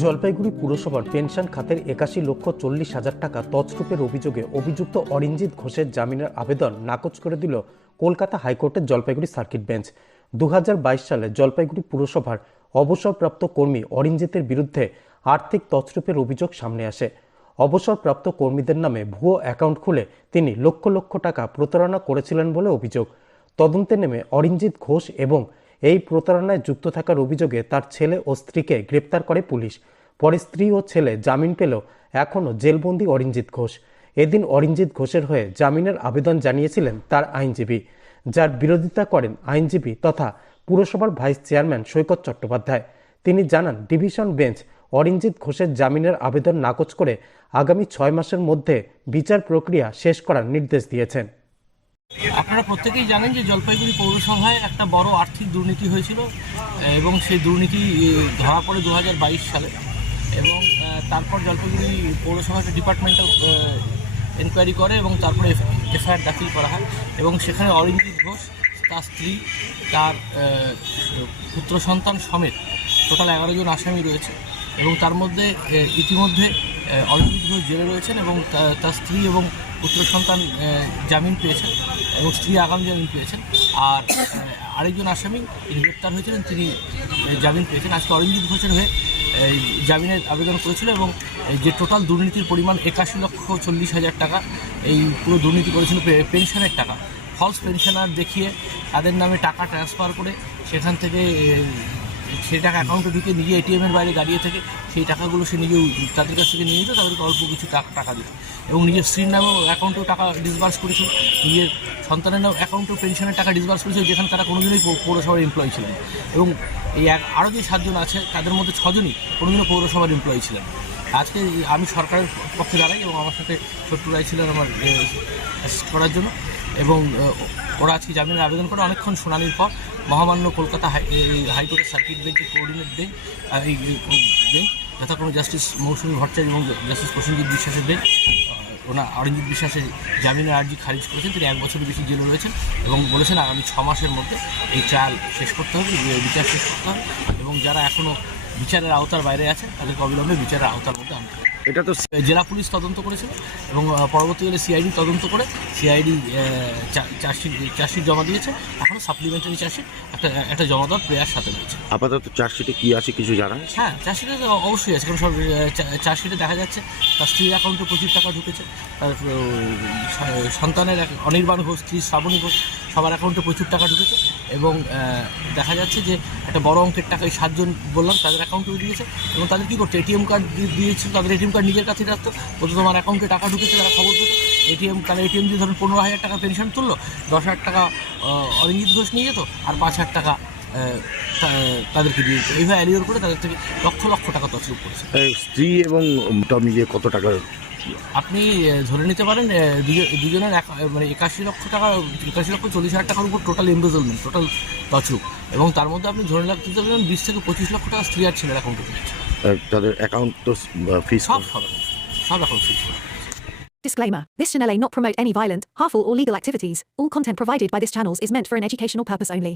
জলপাইগুড়ি পুরসভার পেনশন খাতের একাশি লক্ষ চল্লিশ হাজার টাকা তছরূপের অভিযোগে অভিযুক্ত অরিঞ্জিত ঘোষের জামিনের আবেদন নাকচ করে দিল কলকাতা হাইকোর্টের জলপাইগুড়ি সার্কিট বেঞ্চ। দু হাজার বাইশ সালে জলপাইগুড়ি পুরসভার অবসরপ্রাপ্ত কর্মী অরিঞ্জিতের বিরুদ্ধে আর্থিক তছরূপের অভিযোগ সামনে আসে। অবসরপ্রাপ্ত কর্মীদের নামে ভুয়ো অ্যাকাউন্ট খুলে তিনি লক্ষ লক্ষ টাকা প্রতারণা করেছিলেন বলে অভিযোগ। তদন্তে নেমে অরিঞ্জিত ঘোষ এবং এই প্রতারণায় যুক্ত থাকার অভিযোগে তার ছেলে ও স্ত্রীকে গ্রেপ্তার করে পুলিশ। পরে স্ত্রী ও ছেলে জামিন পেলেও এখনও জেলবন্দি অরিঞ্জিত ঘোষ। এদিন অরিঞ্জিত ঘোষের হয়ে জামিনের আবেদন জানিয়েছিলেন তার আইনজীবী। যার বিরোধিতা করেন আইনজীবী তথা পুরসভার ভাইস চেয়ারম্যান সৈকত চট্টোপাধ্যায়। তিনি জানান, ডিভিশন বেঞ্চ অরিঞ্জিত ঘোষের জামিনের আবেদন নাকচ করে আগামী ছয় মাসের মধ্যে বিচার প্রক্রিয়া শেষ করার নির্দেশ দিয়েছেন। আপনারা প্রত্যেকেই জানেন যে জলপাইগুড়ি পৌরসভায় একটা বড় আর্থিক দুর্নীতি হয়েছিল এবং সেই দুর্নীতি ধরা পড়ে দু হাজার বাইশ সালে। এবং তারপর জলপাইগুড়ি পৌরসভা একটা ডিপার্টমেন্টাল এনকোয়ারি করে এবং তারপরে এফআইআর দাখিল করা হয়। এবং সেখানে অরিঞ্জিত ঘোষ তার স্ত্রী তার পুত্র সন্তান সমেত টোটাল এগারো জন আসামি রয়েছে। এবং তার মধ্যে ইতিমধ্যে আহ, ঘোষ জেলে রয়েছেন এবং তার স্ত্রী এবং পুত্র সন্তান জামিন পেয়েছেন এবং স্ত্রী আগাম জামিন পেয়েছেন। আর আরেকজন আসামি তিনি গ্রেপ্তার হয়েছিলেন, তিনি জামিন পেয়েছেন। আজকে অরিজিৎ ঘোষের হয়ে এই জামিনের আবেদন করেছিল এবং যে টোটাল দুর্নীতির পরিমাণ একাশি লক্ষ চল্লিশ হাজার টাকা, এই পুরো দুর্নীতি করেছিল পেনশনের টাকা। ফলস পেনশনার দেখিয়ে তাদের নামে টাকা ট্রান্সফার করে সেখান থেকে সেই টাকা অ্যাকাউন্টে ঢুকে নিজে এটিএমের বাইরে দাঁড়িয়ে থেকে সেই টাকাগুলো সে নিজে তাদের কাছ থেকে নিয়ে যেত তাদেরকে অল্প কিছু টাকা টাকা দিত। এবং নিজের স্ত্রীর নামেও অ্যাকাউন্টেও টাকা ডিসবার্স করেছিল, নিজের সন্তানের নাম অ্যাকাউন্টেও পেনশনের টাকা ডিসবার্স করেছিল, যেখানে তারা কোনোদিনই পৌরসভার এমপ্লয়ি ছিলেন এবং এই এক, আরও যে সাতজন আছে, তাদের মধ্যে ছজনই কোনোদিনও পৌরসভার এমপ্লয়ি ছিলেন আজকে আমি সরকারের পক্ষে দাঁড়াই এবং আমার সাথে ছোট্টু রায় ছিলেন আমার করার জন্য। এবং ওরা আজকে জামিনের আবেদন করে অনেকক্ষণ শুনানির পর মহামান্য কলকাতা হাইকোর্টের সার্কিট বেঞ্চের কোঅর্ডিনেট বেঞ্চ এই বেঞ্চ, যথাক্রমে জাস্টিস মৌসুমী ভট্টাচার্য এবং জাস্টিস প্রসেনজিৎ বিশ্বাসের বেঞ্চ ওনার অরিজিৎ বিশ্বাসের জামিনের আর্জি খারিজ করেছেন। তিনি এক বছরের বেশি জেলে রয়েছেন এবং বলেছেন আগামী ছ মাসের মধ্যে এই ট্রায়াল শেষ করতে হবে বিচার শেষ করতে হবে এবং যারা এখনও বিচারের আওতার বাইরে আছে, তাদেরকে অবিলম্বে বিচারের আওতার মধ্যে আনতে হবে। এটা তো জেলা পুলিশ তদন্ত করেছিল এবং পরবর্তীকালে সিআইডি তদন্ত করে সিআইডি চার্জশিট চার্জশিট জমা দিয়েছে। এখন সাপ্লিমেন্টারি চার্জশিট একটা একটা জমা দেওয়ার প্রেয়ার সাথে রয়েছে। আপাতত চার্জশিটে কী আছে কিছু জানা হ্যাঁ চার্জশিটে তো অবশ্যই আছে কারণ সব চার্জশিটে দেখা যাচ্ছে তার স্ত্রীর অ্যাকাউন্টে প্রচুর টাকা ঢুকেছে। তার সন্তানের অনির্বাণ ঘোষ স্ত্রী শ্রাবণী ঘোষ সবার অ্যাকাউন্টে প্রচুর টাকা ঢুকেছে এবং দেখা যাচ্ছে যে একটা বড় অঙ্কের টাকা এই সাতজন বললাম, তাদের অ্যাকাউন্টেও দিয়েছে এবং তাদের কী করতো এটিএম কার্ড দিয়েছিল, তাদের এটিএম কার্ড নিজের কাছে রাখতো, বলতো তোমার অ্যাকাউন্টে টাকা ঢুকেছে, তারা খবর পেত এটিএম তারা এটিএম দিয়ে ধরুন পনেরো হাজার টাকা পেনশন তুললো, দশ হাজার টাকা অরিঞ্জিত ঘোষ নিয়ে যেত, আর পাঁচ হাজার টাকা তাদেরকে দিয়ে দিত। এইভাবে অ্যালিওর করে তাদের থেকে লক্ষ লক্ষ টাকা তছরূপ করেছে। স্ত্রী এবং টা মিলিয়ে কত টাকা আপনি ধরে নিতে পারেন দুজনের এক- মানে একাশি লক্ষ টাকা একাশি লক্ষ চল্লিশ হাজার টাকার উপর টোটাল এমবেজলমেন্ট টোটাল তছরূপ এবং তার মধ্যে আপনি ধরে রাখতে পারেন বিশ থেকে পঁচিশ লক্ষ টাকা স্ত্রী আর ছেলের অ্যাকাউন্টে তাদের অ্যাকাউন্ট তো ফিস সব সব এখন সব এখন fix Disclaimer This channel may not promote any violent, harmful, or legal activities. All content provided by this channel is meant for an educational purpose only.